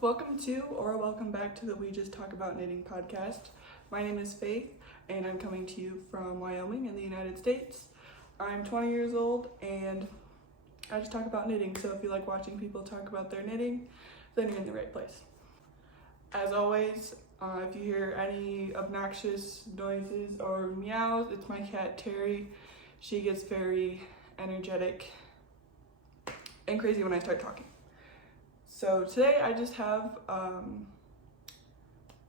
Welcome to or welcome back to the We Just Talk About Knitting podcast. My name is Faith and I'm coming to you from Wyoming in the United States. I'm 20 years old and I just talk about knitting, so if you like watching people talk about their knitting, then you're in the right place. As always, if you hear any obnoxious noises or meows, it's my cat Terry. She gets very energetic and crazy when I start talking. So today I just have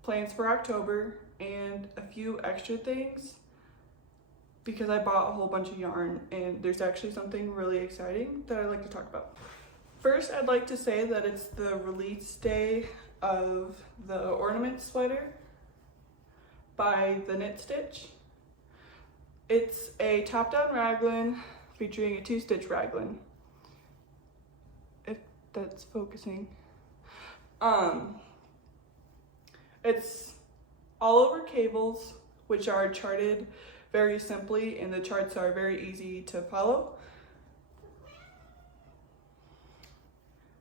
plans for October and a few extra things because I bought a whole bunch of yarn and there's actually something really exciting that I'd like to talk about. First, I'd like to say that it's the release day of the Ornaments Sweater by The Knit Stitch. It's a top-down raglan featuring a two-stitch raglan. That's focusing. It's all over cables, which are charted very simply, and the charts are very easy to follow.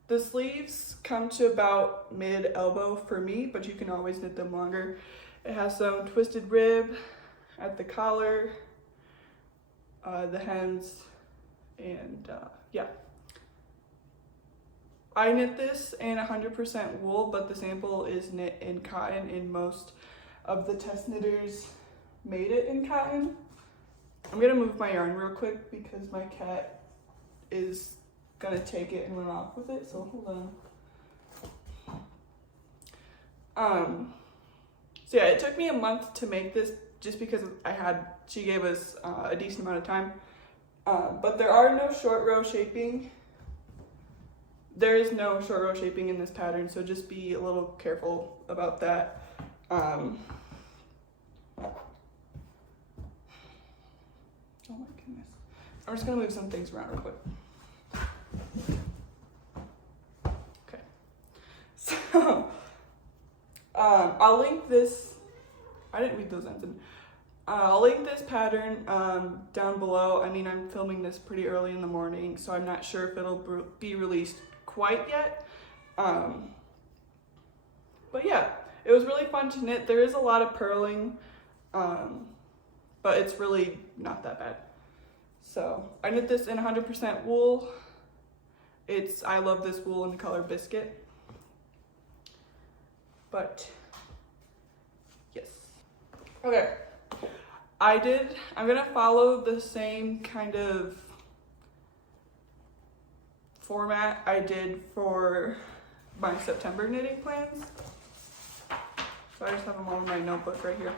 The sleeves come to about mid-elbow for me, but you can always knit them longer. It has some twisted rib at the collar, the hems, and yeah. I knit this in 100% wool, but the sample is knit in cotton, and most of the test knitters made it in cotton. I'm gonna move my yarn real quick because my cat is gonna take it and run off with it, so hold on. So yeah, it took me a month to make this just because she gave us a decent amount of time. But there are no short row shaping. There is no short row shaping in this pattern, so just be a little careful about that. Oh my goodness. I'm just gonna move some things around real quick. Okay. So, I'll link this, I didn't read those ends in. I'll link this pattern down below. I mean, I'm filming this pretty early in the morning, so I'm not sure if it'll be released quite yet, but yeah, it was really fun to knit. There is a lot of purling, but it's really not that bad. So I knit this in 100% wool. I love this wool in the color biscuit, but yes. Okay, I'm gonna follow the same kind of format I did for my September knitting plans. So I just have them all in my notebook right here.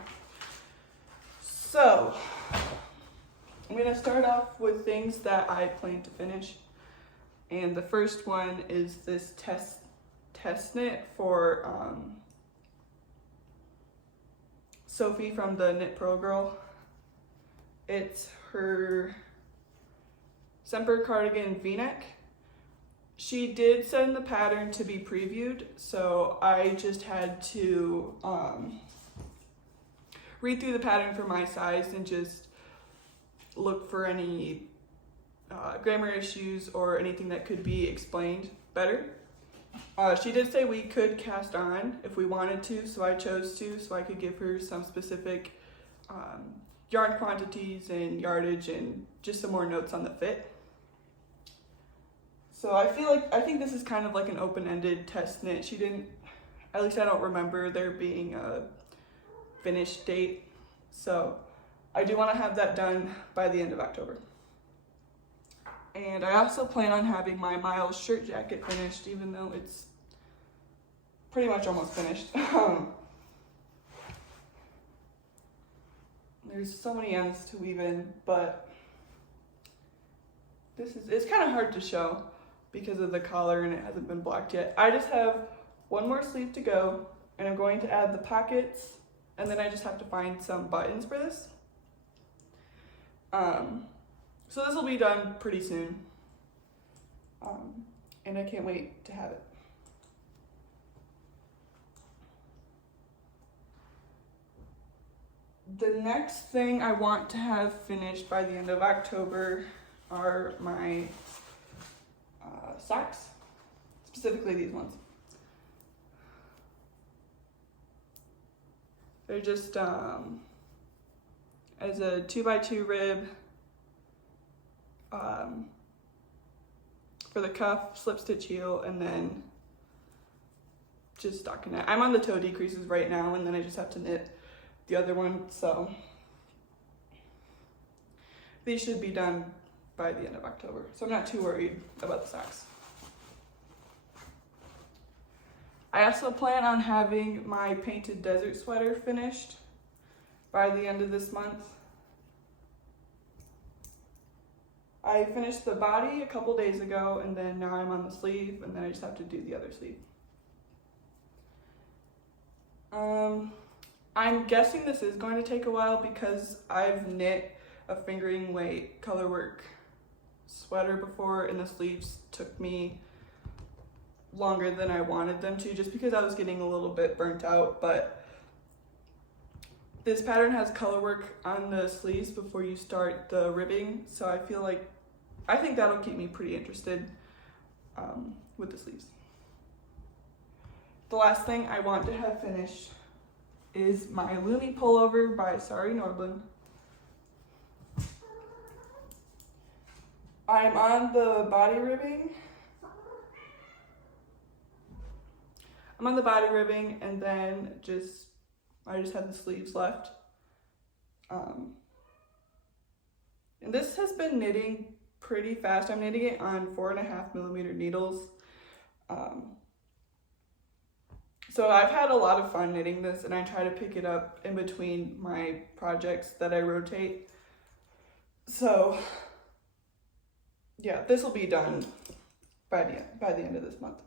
So I'm gonna start off with things that I plan to finish. And the first one is this test knit for Sophie from the TheKnitPurlGirl. It's her Semper cardigan v-neck. She did send the pattern to be previewed, so I just had to read through the pattern for my size and just look for any grammar issues or anything that could be explained better. She did say we could cast on if we wanted to, so I chose to, so I could give her some specific yarn quantities and yardage and just some more notes on the fit. So I think this is kind of like an open-ended test knit. She didn't, at least I don't remember there being a finished date. So I do want to have that done by the end of October. And I also plan on having my Miles shirt jacket finished, even though it's pretty much almost finished. There's so many ends to weave in, but it's kind of hard to show because of the collar and it hasn't been blocked yet. I just have one more sleeve to go and I'm going to add the pockets, and then I just have to find some buttons for this. So this will be done pretty soon. And I can't wait to have it. The next thing I want to have finished by the end of October are my socks, specifically these ones. They're just as a 2x2 rib for the cuff, slip stitch heel, and then just stockinette. I'm on the toe decreases right now, and then I just have to knit the other one, so these should be done by the end of October, so I'm not too worried about the socks. I also plan on having my painted desert sweater finished by the end of this month. I finished the body a couple days ago, and then now I'm on the sleeve, and then I just have to do the other sleeve. I'm guessing this is going to take a while because I've knit a fingering weight colorwork sweater before, and the sleeves took me longer than I wanted them to, just because I was getting a little bit burnt out. But this pattern has colorwork on the sleeves before you start the ribbing, so I think that'll keep me pretty interested with the sleeves. The last thing I want to have finished is my Lumme Pullover by Sari Nordlund. I'm on the body ribbing. And then I just have the sleeves left. And this has been knitting pretty fast. I'm knitting it on 4.5mm needles. So I've had a lot of fun knitting this, and I try to pick it up in between my projects that I rotate. So yeah, this will be done by the end of this month.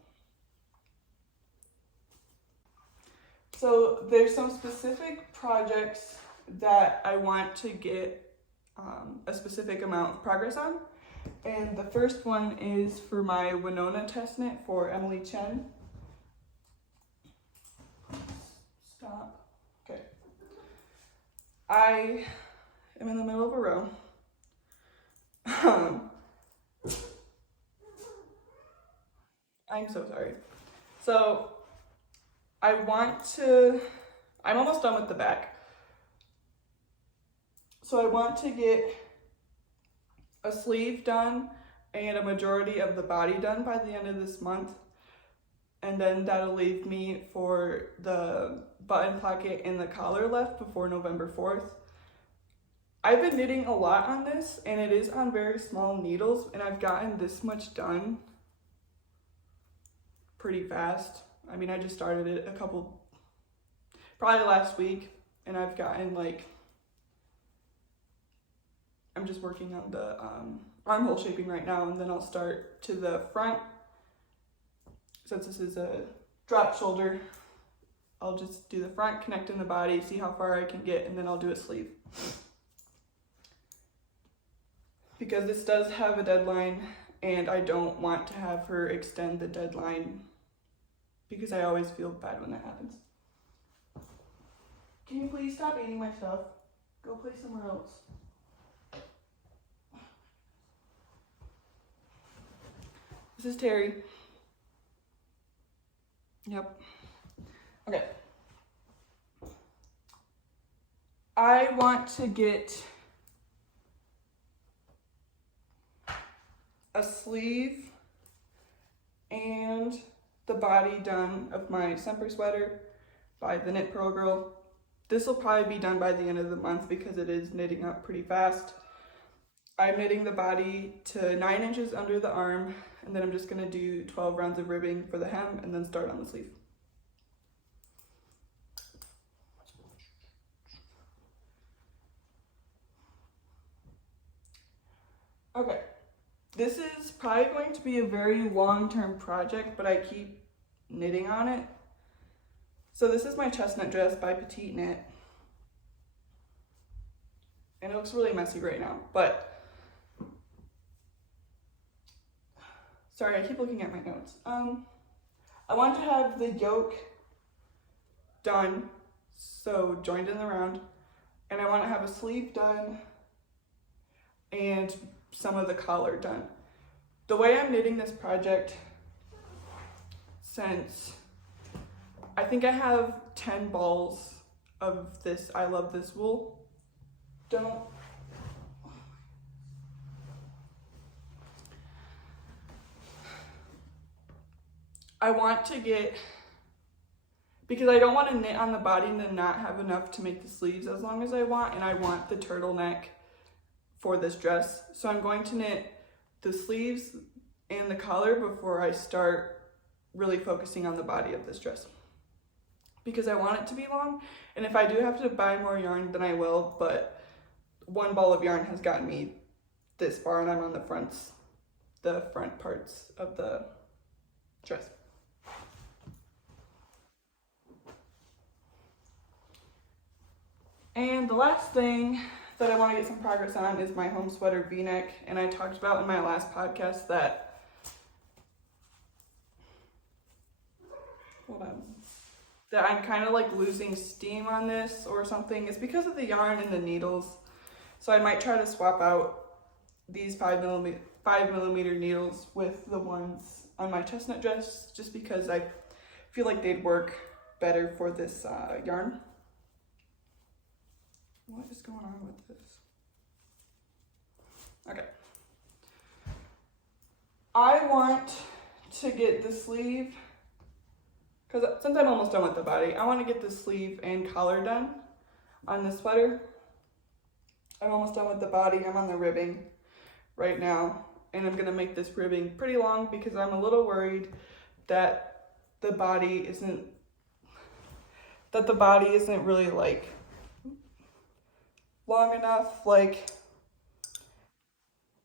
So there's some specific projects that I want to get a specific amount of progress on. And the first one is for my Winona test knit for Emily Chen. Stop. Okay. I am in the middle of a row. I'm so sorry. So I'm almost done with the back. So I want to get a sleeve done and a majority of the body done by the end of this month. And then that'll leave me for the button placket and the collar left before November 4th. I've been knitting a lot on this, and it is on very small needles, and I've gotten this much done pretty fast. I mean, I just started it probably last week, and I've gotten I'm just working on the armhole shaping right now, and then I'll start to the front. Since this is a drop shoulder, I'll just do the front, connect in the body, see how far I can get, and then I'll do a sleeve. Because this does have a deadline, and I don't want to have her extend the deadline, because I always feel bad when that happens. Can you please stop eating my stuff? Go play somewhere else. This is Terry. Yep. Okay. I want to get a sleeve and the body done of my Semper sweater by TheKnitPurlGirl. This will probably be done by the end of the month because it is knitting up pretty fast. I'm knitting the body to 9 inches under the arm, and then I'm just going to do 12 rounds of ribbing for the hem and then start on the sleeve. Okay, this is probably going to be a very long-term project, but I keep knitting on it. So this is my chestnut dress by PetiteKnit. And it looks really messy right now, but sorry, I keep looking at my notes. I want to have the yoke done, so joined in the round, and I want to have a sleeve done and some of the collar done. The way I'm knitting this project, since I think I have 10 balls of this I Love This Wool. I want to get, because I don't want to knit on the body and then not have enough to make the sleeves as long as I want, and I want the turtleneck for this dress. So I'm going to knit the sleeves and the collar before I start really focusing on the body of this dress, because I want it to be long, and if I do have to buy more yarn, then I will, but one ball of yarn has gotten me this far, and I'm on the front parts of the dress. And the last thing that I want to get some progress on is my home sweater V-neck, and I talked about in my last podcast that I'm kind of like losing steam on this or something. It's because of the yarn and the needles. So I might try to swap out these 5mm needles with the ones on my chestnut dress, just because I feel like they'd work better for this yarn. What is going on with this? Okay. I want to get the sleeve, because since I'm almost done with the body, I want to get the sleeve and collar done on this sweater. I'm almost done with the body. I'm on the ribbing right now, and I'm going to make this ribbing pretty long because I'm a little worried that the body isn't really like long enough. Like,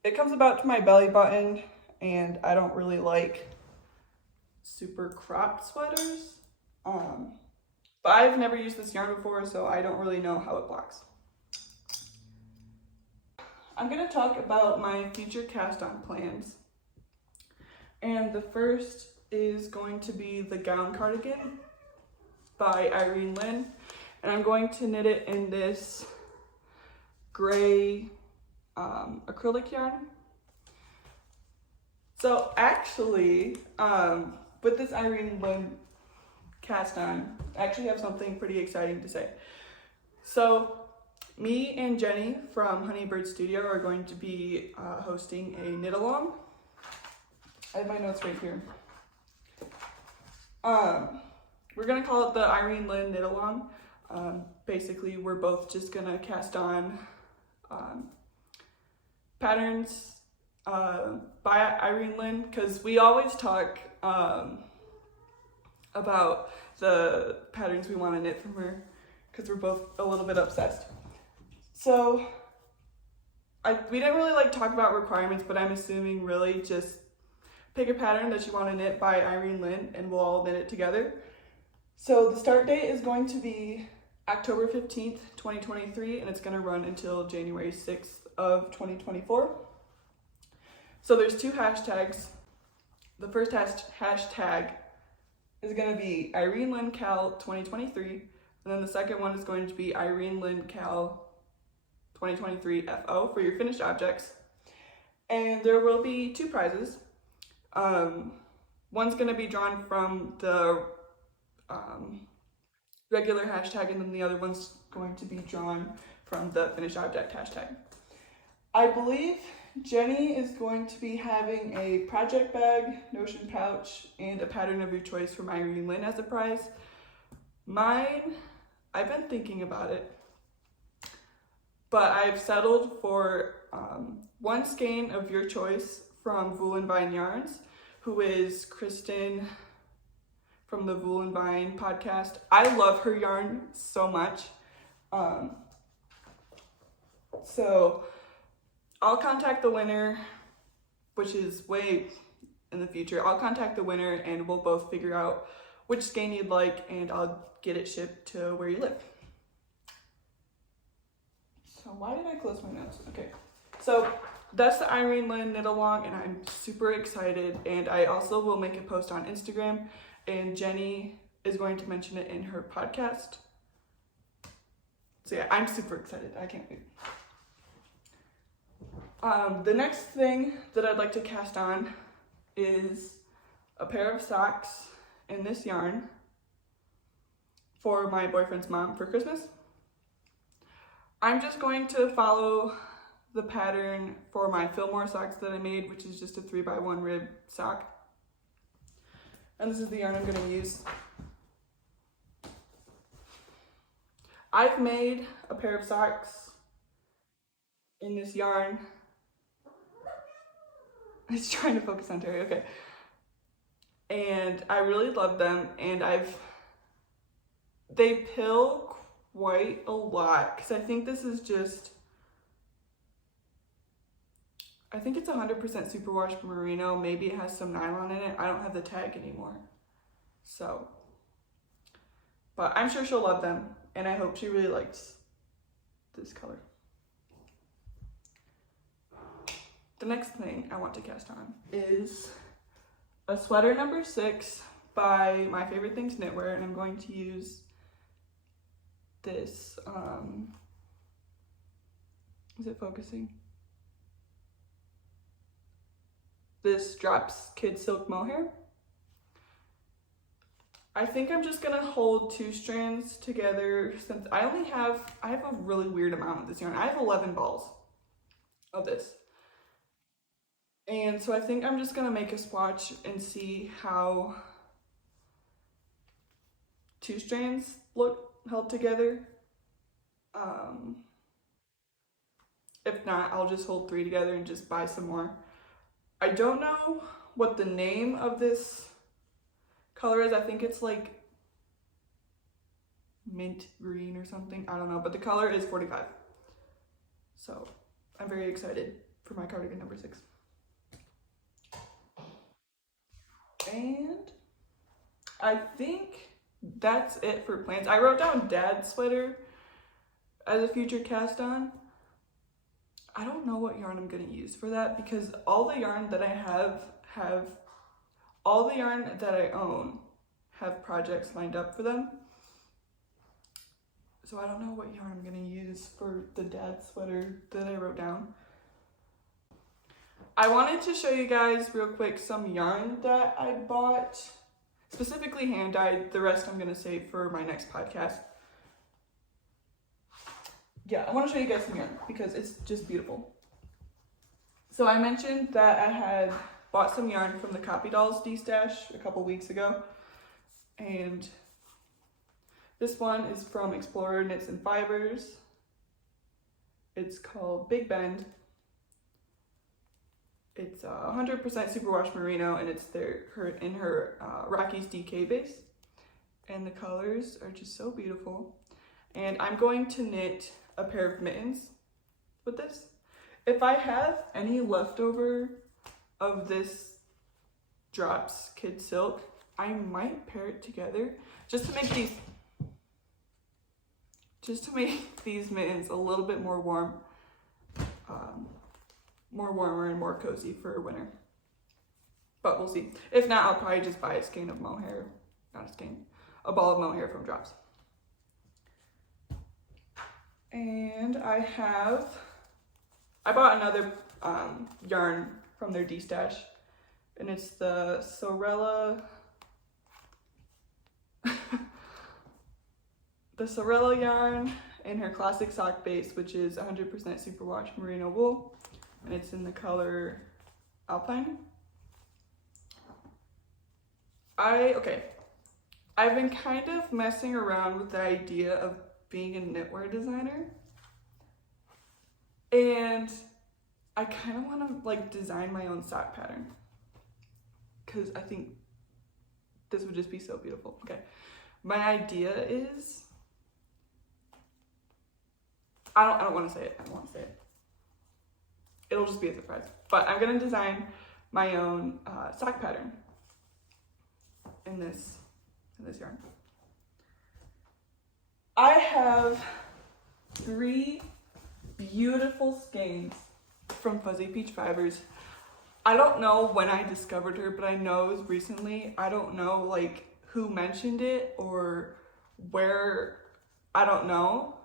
it comes about to my belly button, and I don't really like super cropped sweaters. But I've never used this yarn before, so I don't really know how it blocks. I'm going to talk about my future cast-on plans. And the first is going to be the gown cardigan by Irene Lin. And I'm going to knit it in this gray acrylic yarn. So actually, with this Irene Lin cast on, I actually have something pretty exciting to say. So me and Jenny from HoneyBirdStudio are going to be hosting a knit along. I have my notes right here. We're gonna call it the Irene Lin Knit Along. Basically, we're both just gonna cast on patterns by Irene Lin, because we always talk about the patterns we want to knit from her, because we're both a little bit obsessed. So we didn't really like talk about requirements, but I'm assuming really just pick a pattern that you want to knit by Irene Lin and we'll all knit it together. So the start date is going to be October 15th, 2023, and it's going to run until January 6th of 2024. So there's two hashtags. The first hashtag is going to be Irene Lin Cal 2023, and then the second one is going to be Irene Lin Cal 2023 FO for your finished objects. And there will be two prizes. One's going to be drawn from the regular hashtag, and then the other one's going to be drawn from the finished object hashtag. I believe Jenny is going to be having a project bag, notion pouch, and a pattern of your choice from Irene Lin as a prize. Mine, I've been thinking about it, but I've settled for one skein of your choice from Wool and Vine Yarns, who is Kristen from the Wool and Vine podcast. I love her yarn so much. So I'll contact the winner, which is way in the future. I'll contact the winner and we'll both figure out which skein you'd like, and I'll get it shipped to where you live. So why did I close my notes? Okay, so that's the Irene Lin Knit Along, and I'm super excited. And I also will make a post on Instagram, and Jenny is going to mention it in her podcast. So yeah, I'm super excited. I can't wait. The next thing that I'd like to cast on is a pair of socks in this yarn for my boyfriend's mom for Christmas. I'm just going to follow the pattern for my Fillmore socks that I made, which is just a 3x1 rib sock. And this is the yarn I'm going to use. I've made a pair of socks in this yarn. It's trying to focus on Terry, okay. And I really love them, and they pill quite a lot, because I think this is just, I think it's 100% superwash merino. Maybe it has some nylon in it. I don't have the tag anymore. So, but I'm sure she'll love them, and I hope she really likes this color. The next thing I want to cast on is a sweater number 6 by My Favorite Things Knitwear, and I'm going to use this, is it focusing? This Drops Kid Silk Mohair. I think I'm just gonna hold 2 strands together, since I have a really weird amount of this yarn. I have 11 balls of this. And so I think I'm just gonna make a swatch and see how 2 strands look held together. If not, I'll just hold 3 together and just buy some more. I don't know what the name of this color is. I think it's like mint green or something. I don't know, but the color is 45. So I'm very excited for my cardigan number 6. And I think that's it for plans. I wrote down Dad's sweater as a future cast on. I don't know what yarn I'm gonna use for that, because all the yarn that I all the yarn that I own have projects lined up for them. So I don't know what yarn I'm gonna use for the Dad sweater that I wrote down. I wanted to show you guys real quick some yarn that I bought, specifically hand dyed. The rest I'm gonna save for my next podcast. Yeah, I want to show you guys some yarn because it's just beautiful. So I mentioned that I had bought some yarn from the Copy Dolls D-Stash a couple weeks ago, and this one is from Explorer Knits and Fibers. It's called Big Bend. It's 100% superwash merino, and it's in her Rockies DK base, and the colors are just so beautiful. And I'm going to knit a pair of mittens with this. If I have any leftover of this Drops Kid Silk, I might pair it together just to make these mittens a little bit more warm, more warmer and more cozy for winter. But we'll see. If not, I'll probably just buy a skein of mohair, a ball of mohair from Drops. And I bought another yarn from their D-Stash, and it's the Sorella, the Sorella yarn in her classic sock base, which is 100% superwash merino wool, and it's in the color Alpine. I've been kind of messing around with the idea of being a knitwear designer, and I kind of want to like design my own sock pattern because I think this would just be so beautiful. Okay, my idea is, I don't want to say it. It'll just be a surprise. But I'm gonna design my own sock pattern in this yarn. I have 3 beautiful skeins from Fuzzy Peach Fibers. I don't know when I discovered her, but I know it was recently. I don't know like who mentioned it or where, I don't know.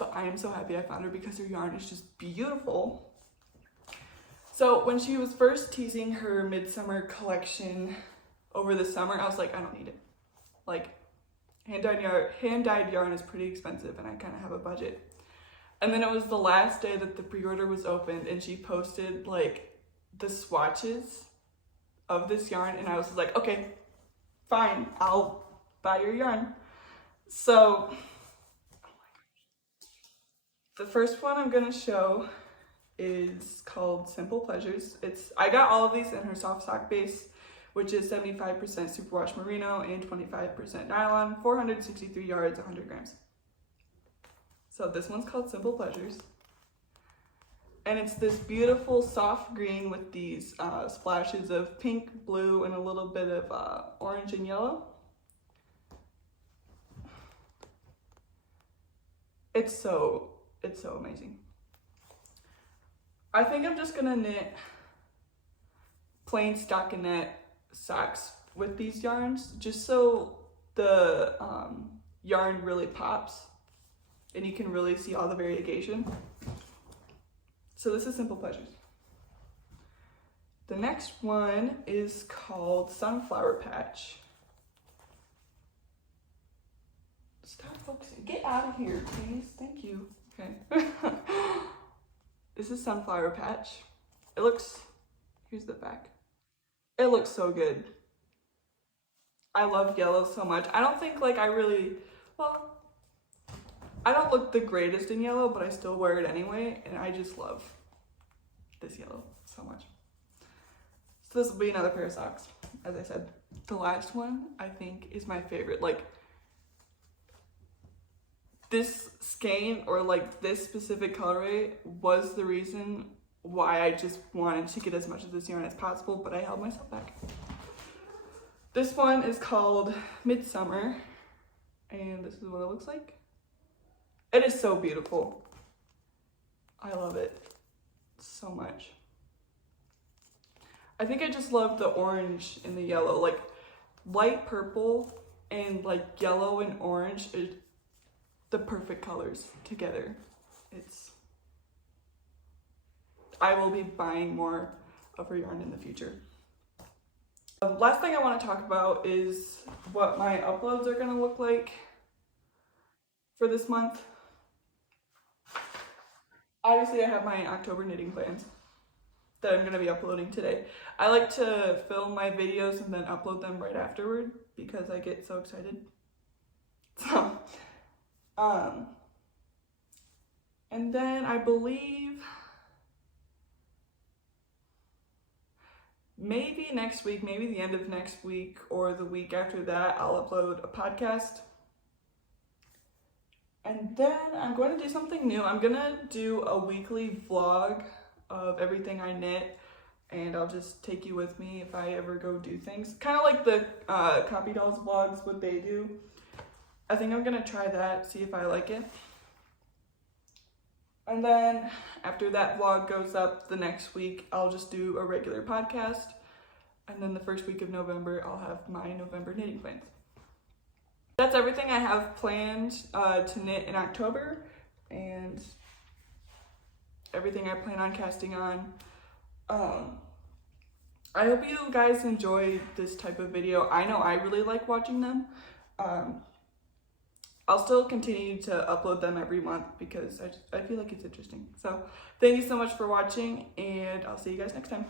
But I am so happy I found her because her yarn is just beautiful. So when she was first teasing her midsummer collection over the summer, I was like, I don't need it. Like, Hand-dyed yarn is pretty expensive and I kind of have a budget. And then it was the last day that the pre-order was opened and she posted like the swatches of this yarn and I was like, okay, fine, I'll buy your yarn. So the first one I'm gonna show is called Simple Pleasures. I got all of these in her soft sock base, which is 75% superwash merino and 25% nylon, 463 yards, 100 grams. So this one's called Simple Pleasures. And it's this beautiful soft green with these splashes of pink, blue, and a little bit of orange and yellow. It's so amazing. I think I'm just gonna knit plain stockinette socks with these yarns just so the yarn really pops and you can really see all the variegation. So this is Simple Pleasures. The next one is called Sunflower Patch. Stop focusing. Get out of here, please. Thank you. Okay. This is Sunflower Patch. Here's the back. It looks so good. I love yellow so much. I don't think like I don't look the greatest in yellow, but I still wear it anyway, and I just love this yellow so much. So this will be another pair of socks, as I said. The last one, I think, is my favorite. Like, this skein, or like this specific colorway, was the reason why I just wanted to get as much of this yarn as possible, but I held myself back. This one is called Midsummer, and this is what it looks like. It is so beautiful. I love it so much. I think I just love the orange and the yellow. Like, light purple and like yellow and orange is the perfect colors together. I will be buying more of her yarn in the future. The last thing I want to talk about is what my uploads are going to look like for this month. Obviously, I have my October knitting plans that I'm going to be uploading today. I like to film my videos and then upload them right afterward because I get so excited. So, and then I believe maybe next week, maybe the end of next week or the week after that, I'll upload a podcast. And then I'm going to do something new. I'm going to do a weekly vlog of everything I knit, and I'll just take you with me if I ever go do things. Kind of like the Copy Dolls vlogs, what they do. I think I'm going to try that, see if I like it. And then after that vlog goes up the next week, I'll just do a regular podcast. And then the first week of November, I'll have my November knitting plans. That's everything I have planned to knit in October, and everything I plan on casting on. I hope you guys enjoy this type of video. I know I really like watching them. I'll still continue to upload them every month because I feel like it's interesting. So thank you so much for watching, and I'll see you guys next time.